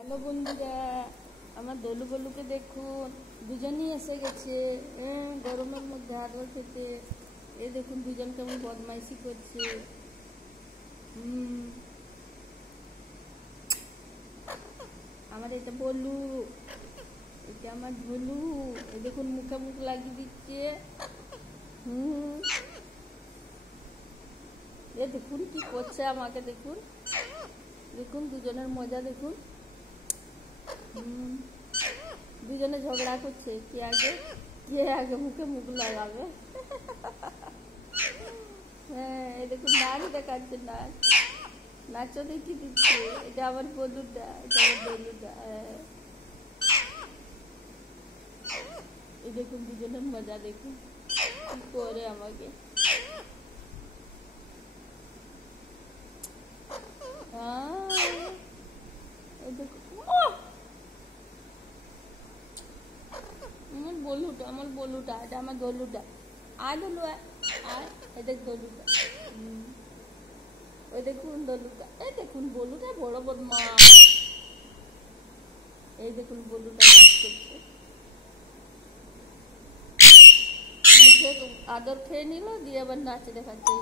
হ্যালো বন্ধুরা, আমার দলু বলুকে দেখুন, দুজনই এসে গেছে গরমের মধ্যে আদর খেতে। দেখুন দুজন কেমন বদমাইশি করছে। আমার এটা বলু, এটা আমার ঝুলু। দেখুন মুখে মুখ লাগিয়ে দিচ্ছে। দেখুন কি করছে আমাকে, দেখুন দেখুন দুজনের মজা দেখুন। দুজনে ঝগড়া করছে কে আগে মুখে মুখ লাগাবে। হ্যাঁ, এই দেখুন নাচ দেখাচ্ছে, নাচও দেখি দিচ্ছে। এটা আমার বলুটা, এটা আমার বলুটা। এই দেখুন দুজনের মজা দেখুন কি করে আমাকে। আমার বলুটা, এটা আমার দলুটা। দলু দেখ দলুটা। ওই দেখুন দলুটা, এই দেখুন বলুটা বড় বদমাশ। এই দেখুন বলুটা নাচ করছে, মুখে আদর খেয়ে নিল, দিয়ে আবার নাচ দেখাচ্ছে।